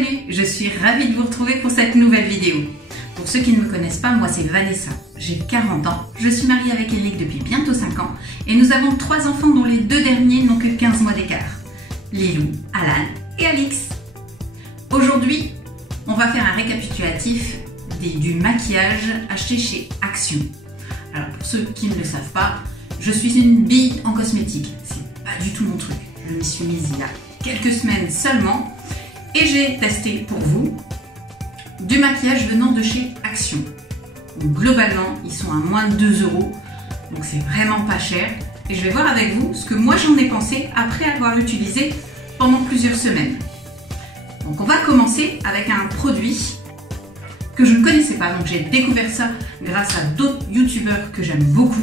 Salut, je suis ravie de vous retrouver pour cette nouvelle vidéo. Pour ceux qui ne me connaissent pas, moi c'est Vanessa, j'ai 40 ans, je suis mariée avec Eric depuis bientôt 5 ans et nous avons 3 enfants dont les 2 derniers n'ont que 15 mois d'écart. Lilou, Alan et Alix. Aujourd'hui, on va faire un récapitulatif du maquillage acheté chez Action. Alors pour ceux qui ne le savent pas, je suis une bille en cosmétique, c'est pas du tout mon truc. Je m'y suis mise il y a quelques semaines seulement et j'ai testé pour vous du maquillage venant de chez Action. Donc, globalement, ils sont à moins de 2 €, donc c'est vraiment pas cher. Et je vais voir avec vous ce que moi j'en ai pensé après avoir utilisé pendant plusieurs semaines. Donc on va commencer avec un produit que je ne connaissais pas, donc j'ai découvert ça grâce à d'autres youtubeurs que j'aime beaucoup.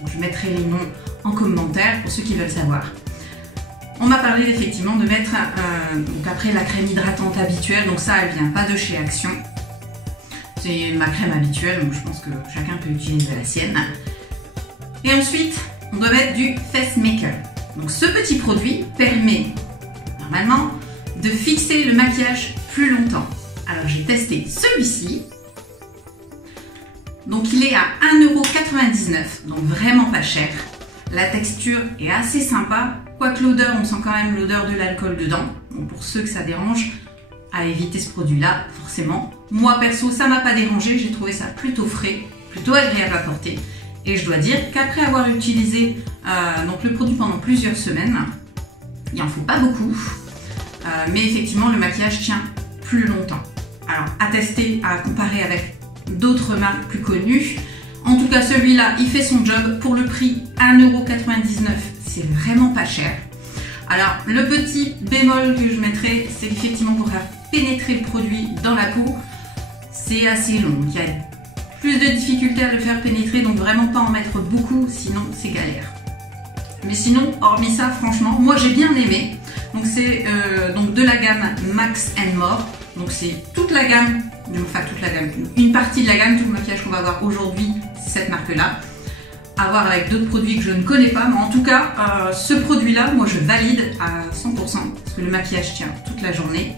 Donc, je mettrai les noms en commentaire pour ceux qui veulent savoir. On m'a parlé effectivement de mettre, donc après la crème hydratante habituelle, donc ça elle vient pas de chez Action. C'est ma crème habituelle, donc je pense que chacun peut utiliser la sienne. Et ensuite, on doit mettre du Face Maker. Donc ce petit produit permet normalement de fixer le maquillage plus longtemps. Alors j'ai testé celui-ci. Donc il est à 1,99 €, donc vraiment pas cher. La texture est assez sympa, quoique l'odeur, on sent quand même l'odeur de l'alcool dedans. Donc pour ceux que ça dérange, à éviter ce produit-là, forcément. Moi perso, ça m'a pas dérangé, j'ai trouvé ça plutôt frais, plutôt agréable à porter. Et je dois dire qu'après avoir utilisé donc le produit pendant plusieurs semaines, il en faut pas beaucoup, mais effectivement le maquillage tient plus longtemps. Alors à tester, à comparer avec d'autres marques plus connues. En tout cas, celui-là, il fait son job pour le prix 1,99 €. C'est vraiment pas cher. Alors, le petit bémol que je mettrai, c'est effectivement pour faire pénétrer le produit dans la peau, c'est assez long. Il y a plus de difficultés à le faire pénétrer, donc vraiment pas en mettre beaucoup, sinon c'est galère. Mais sinon, hormis ça, franchement, moi j'ai bien aimé. Donc c'est donc de la gamme Max & More. Donc c'est toute la gamme, enfin toute la gamme, une partie de la gamme, tout le maquillage qu'on va voir aujourd'hui, c'est cette marque-là. À voir avec d'autres produits que je ne connais pas, mais en tout cas, ce produit-là, moi je valide à 100%, parce que le maquillage tient toute la journée.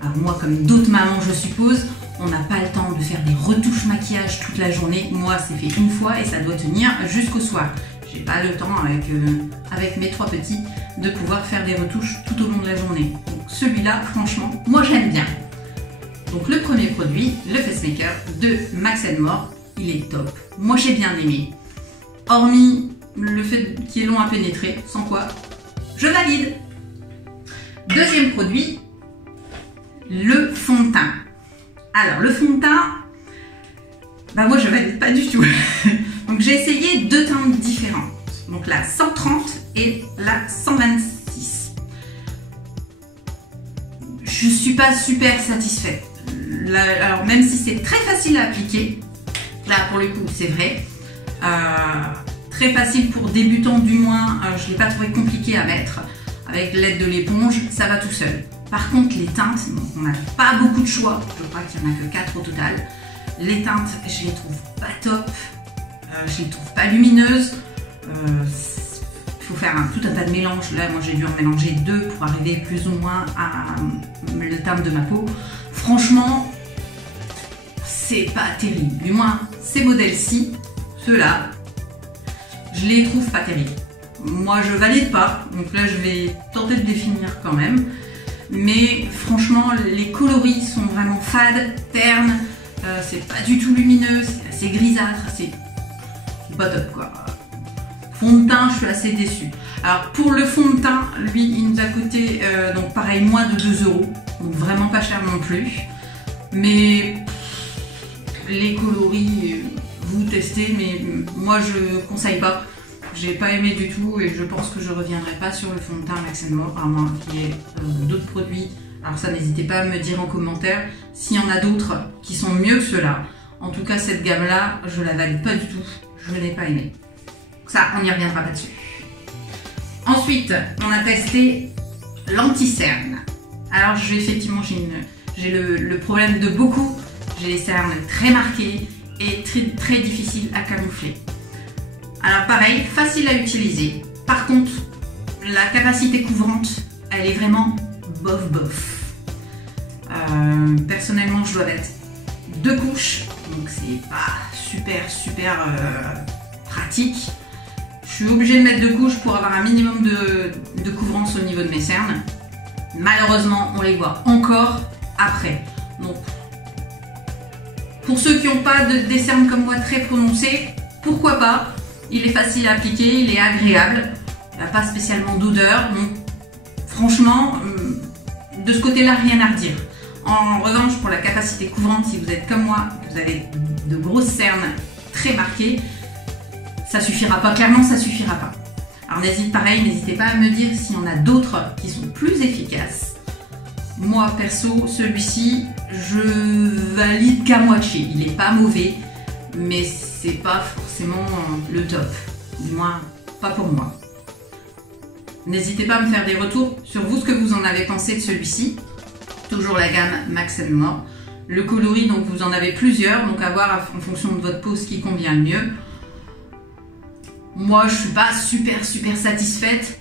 Alors moi, comme d'autres mamans, je suppose, on n'a pas le temps de faire des retouches maquillage toute la journée. Moi, c'est fait une fois et ça doit tenir jusqu'au soir. J'ai pas le temps avec mes 3 petits de pouvoir faire des retouches tout au long de la journée. Donc celui-là, franchement, moi j'aime bien. Donc le premier produit, le Face Maker de Max & More, il est top. Moi j'ai bien aimé. Hormis le fait qu'il est long à pénétrer, sans quoi, je valide. Deuxième produit, le fond de teint. Alors le fond de teint, bah moi je valide pas du tout. Donc j'ai essayé 2 teintes différentes. Donc la 130 et la 126. Je suis pas super satisfaite. Là, alors même si c'est très facile à appliquer, là pour le coup c'est vrai. Très facile pour débutants du moins, je ne l'ai pas trouvé compliqué à mettre. Avec l'aide de l'éponge, ça va tout seul. Par contre les teintes, on n'a pas beaucoup de choix, je crois qu'il n'y en a que 4 au total. Les teintes, je les trouve pas top, je les trouve pas lumineuses. Il faut faire tout un tas de mélanges. Là moi j'ai dû en mélanger 2 pour arriver plus ou moins à le teint de ma peau. Franchement, c'est pas terrible. Du moins ces modèles-ci, ceux-là, je les trouve pas terribles. Moi je valide pas, donc là je vais tenter de les finir quand même. Mais franchement les coloris sont vraiment fades, ternes, c'est pas du tout lumineux, c'est assez grisâtre, c'est pas top quoi. Fond de teint, je suis assez déçue. Alors pour le fond de teint, lui il nous a coûté donc pareil moins de 2 €, donc vraiment pas cher non plus. Mais les coloris, vous testez, mais moi je conseille pas. J'ai pas aimé du tout et je pense que je reviendrai pas sur le fond de teint Max & More, à moins qu'il y ait d'autres produits. Alors ça, n'hésitez pas à me dire en commentaire s'il y en a d'autres qui sont mieux que ceux-là. En tout cas, cette gamme-là, je la valide pas du tout. Je l'ai pas aimée. Ça, on n'y reviendra pas dessus. Ensuite, on a testé l'anti-cerne. Alors effectivement, j'ai le problème de beaucoup. J'ai les cernes très marquées et très difficiles à camoufler. Alors pareil, facile à utiliser. Par contre, la capacité couvrante, elle est vraiment bof bof. Personnellement, je dois mettre 2 couches, donc c'est pas super pratique. Je suis obligée de mettre 2 couches pour avoir un minimum de couvrance au niveau de mes cernes. Malheureusement, on les voit encore après. Donc, pour ceux qui n'ont pas des cernes comme moi très prononcées, pourquoi pas? Il est facile à appliquer, il est agréable, il n'y a pas spécialement d'odeur. Donc, franchement, de ce côté-là, rien à redire. En revanche, pour la capacité couvrante, si vous êtes comme moi, vous avez de grosses cernes très marquées, ça suffira pas. Clairement, ça suffira pas. Alors n'hésitez pas à me dire s'il y en a d'autres qui sont plus efficaces. Moi, perso, celui-ci, je valide qu'à moitié. Il n'est pas mauvais, mais c'est pas forcément le top. Du moins, pas pour moi. N'hésitez pas à me faire des retours sur vous, ce que vous en avez pensé de celui-ci. Toujours la gamme Max & More. Le coloris, donc vous en avez plusieurs, donc à voir en fonction de votre peau ce qui convient le mieux. Moi, je suis pas super satisfaite,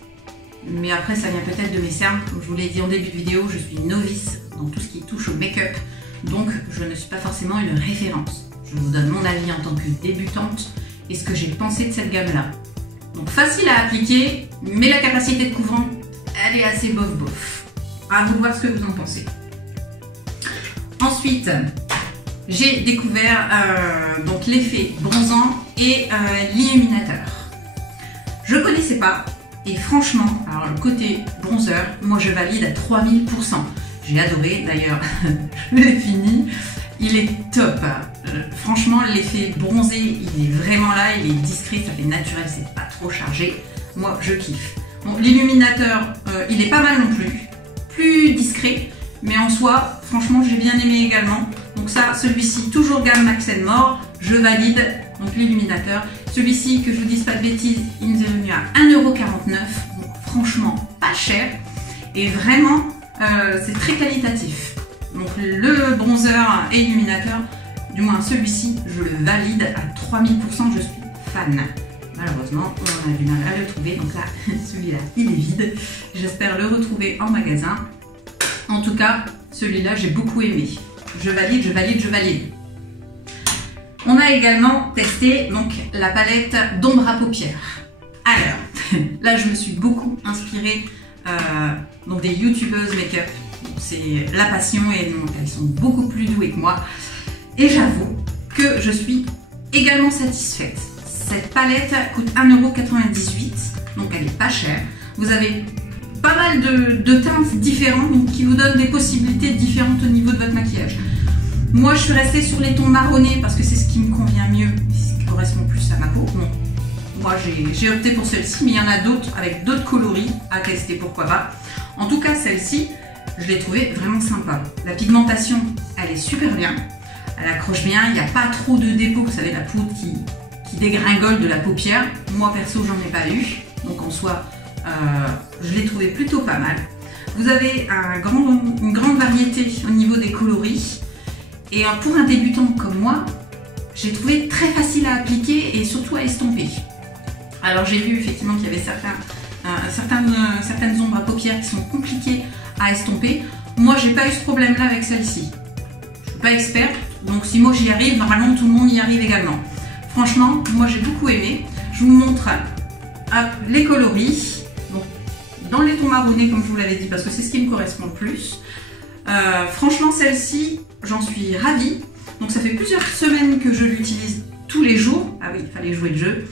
mais après ça vient peut-être de mes cernes. Comme je vous l'ai dit en début de vidéo, je suis novice dans tout ce qui touche au make-up, donc je ne suis pas forcément une référence. Je vous donne mon avis en tant que débutante et ce que j'ai pensé de cette gamme-là. Donc facile à appliquer, mais la capacité de couvrant, elle est assez bof. À vous de voir ce que vous en pensez. Ensuite, j'ai découvert donc l'effet bronzant et l'illuminateur. Je connaissais pas et franchement, alors le côté bronzer, moi je valide à 3000%. J'ai adoré d'ailleurs, je l'ai fini, il est top. Franchement, l'effet bronzé, il est vraiment là, il est discret, ça fait naturel, c'est pas trop chargé. Moi, je kiffe. Bon, l'illuminateur, il est pas mal non plus discret, mais en soi, franchement, j'ai bien aimé également. Donc ça, celui-ci, toujours gamme Max & More, je valide. Donc l'illuminateur. Celui-ci, que je vous dise pas de bêtises, il nous est venu à 1,49 €. Donc franchement, pas cher. Et vraiment, c'est très qualitatif. Donc le bronzer et illuminateur, du moins celui-ci, je le valide à 3000%, je suis fan. Malheureusement, on a du mal à le trouver, donc là, celui-là, il est vide. J'espère le retrouver en magasin. En tout cas, celui-là, j'ai beaucoup aimé. Je valide. On a également testé donc la palette d'ombre à paupières. Alors, là, je me suis beaucoup inspirée donc des youtubeuses make-up. C'est la passion et donc, elles sont beaucoup plus douées que moi. Et j'avoue que je suis également satisfaite. Cette palette coûte 1,98 €, donc elle est pas chère. Vous avez pas mal de teintes différentes, donc qui vous donnent des possibilités différentes au niveau de votre maquillage. Moi, je suis restée sur les tons marronnés parce que c'est ce qui me convient mieux, ce qui correspond plus à ma peau. Bon, moi, j'ai opté pour celle-ci, mais il y en a d'autres avec d'autres coloris à tester, pourquoi pas. En tout cas, celle-ci, je l'ai trouvée vraiment sympa. La pigmentation, elle est super bien. Elle accroche bien, il n'y a pas trop de dépôts. Vous savez, la poudre qui dégringole de la paupière. Moi, perso, j'en ai pas eu. Donc, en soi, je l'ai trouvé plutôt pas mal. Vous avez une grande variété au niveau des coloris. Et pour un débutant comme moi, j'ai trouvé très facile à appliquer et surtout à estomper. Alors j'ai vu effectivement qu'il y avait certaines ombres à paupières qui sont compliquées à estomper. Moi, j'ai pas eu ce problème-là avec celle-ci. Je suis pas experte, donc si moi j'y arrive, normalement tout le monde y arrive également. Franchement, moi j'ai beaucoup aimé. Je vous montre les coloris. Donc, dans les tons marronnés, comme je vous l'avais dit, parce que c'est ce qui me correspond le plus. Franchement, celle-ci, j'en suis ravie. Donc ça fait plusieurs semaines que je l'utilise tous les jours. Ah oui, il fallait jouer le jeu.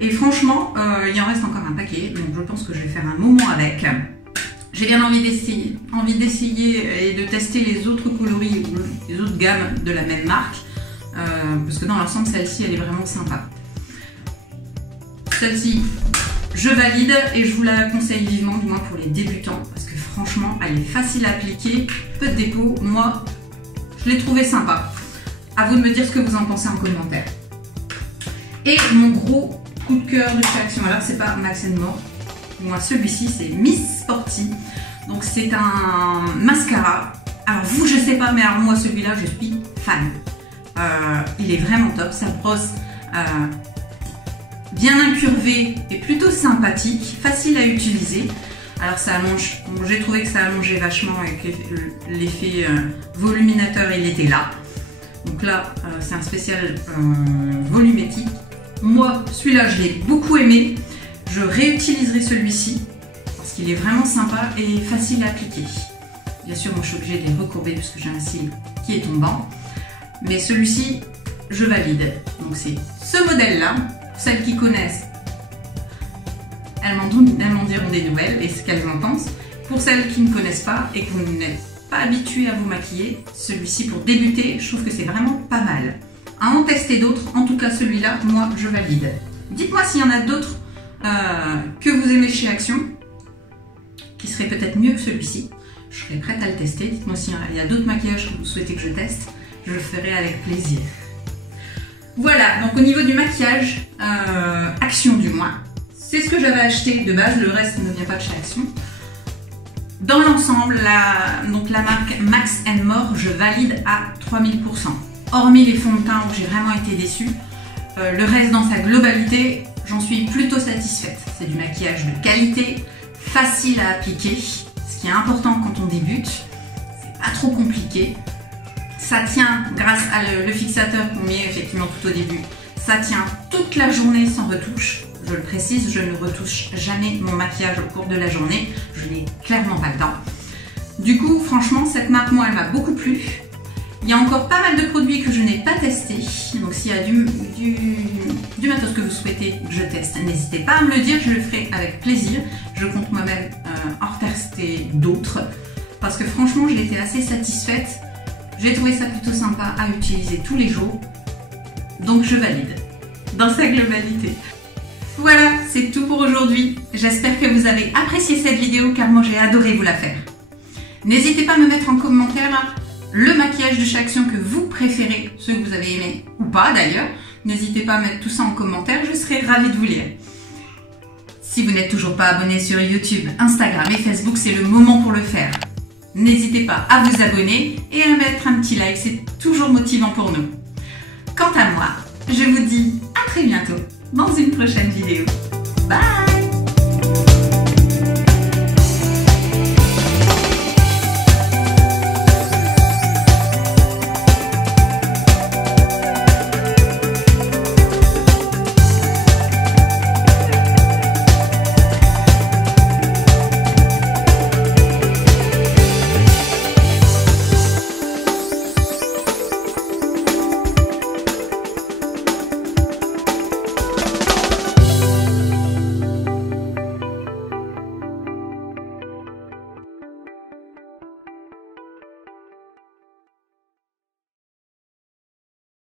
Et franchement, il en reste encore un paquet. Donc je pense que je vais faire un moment avec. J'ai bien envie d'essayer et de tester les autres coloris ou les autres gammes de la même marque. Parce que dans l'ensemble, celle-ci, elle est vraiment sympa. Celle-ci, je valide et je vous la conseille vivement, du moins pour les débutants. Parce que franchement, elle est facile à appliquer, peu de dépôts. Moi, je l'ai trouvé sympa. À vous de me dire ce que vous en pensez en commentaire. Et mon gros coup de cœur de création, alors c'est pas Max & More. Moi, celui-ci, c'est Miss Sporty. Donc, c'est un mascara. Alors, vous, je sais pas, mais alors moi, celui-là, je suis fan. Il est vraiment top. Sa brosse bien incurvée et plutôt sympathique, facile à utiliser. Alors ça allonge, j'ai trouvé que ça allongeait vachement et que l'effet voluminateur il était là. Donc là c'est un spécial volumétrique. Moi celui-là je l'ai beaucoup aimé. Je réutiliserai celui-ci parce qu'il est vraiment sympa et facile à appliquer. Bien sûr moi je suis obligée de les recourber parce que j'ai un cil qui est tombant. Mais celui-ci je valide. Donc c'est ce modèle là. Pour celles qui connaissent, elles m'en diront des nouvelles et ce qu'elles en pensent. Pour celles qui ne connaissent pas et que vous n'êtes pas habitué à vous maquiller, celui-ci pour débuter, je trouve que c'est vraiment pas mal. À en tester d'autres, en tout cas celui-là, moi je valide. Dites-moi s'il y en a d'autres que vous aimez chez Action, qui seraient peut-être mieux que celui-ci. Je serai prête à le tester. Dites-moi s'il y a d'autres maquillages que vous souhaitez que je teste, je le ferai avec plaisir. Voilà, donc au niveau du maquillage, Action du moins, c'est ce que j'avais acheté de base, le reste ne vient pas de chez Action. Dans l'ensemble, la marque Max & More, je valide à 3000%. Hormis les fonds de teint où j'ai vraiment été déçue, le reste dans sa globalité, j'en suis plutôt satisfaite. C'est du maquillage de qualité, facile à appliquer, ce qui est important quand on débute, c'est pas trop compliqué. Ça tient grâce à le fixateur qu'on met effectivement tout au début. Ça tient toute la journée sans retouche. Je le précise, je ne retouche jamais mon maquillage au cours de la journée. Je n'ai clairement pas le temps. Du coup, franchement, cette marque, moi, elle m'a beaucoup plu. Il y a encore pas mal de produits que je n'ai pas testés. Donc s'il y a du matos que vous souhaitez que je teste, n'hésitez pas à me le dire, je le ferai avec plaisir. Je compte moi-même en tester d'autres. Parce que franchement, j'ai été assez satisfaite. J'ai trouvé ça plutôt sympa à utiliser tous les jours, donc je valide dans sa globalité. Voilà, c'est tout pour aujourd'hui. J'espère que vous avez apprécié cette vidéo car moi j'ai adoré vous la faire. N'hésitez pas à me mettre en commentaire le maquillage de chez Action que vous préférez, ceux que vous avez aimés ou pas d'ailleurs. N'hésitez pas à mettre tout ça en commentaire, je serai ravie de vous lire. Si vous n'êtes toujours pas abonné sur YouTube, Instagram et Facebook, c'est le moment pour le faire. N'hésitez pas à vous abonner et à mettre un petit like, c'est toujours motivant pour nous. Quant à moi, je vous dis à très bientôt dans une prochaine vidéo. Bye!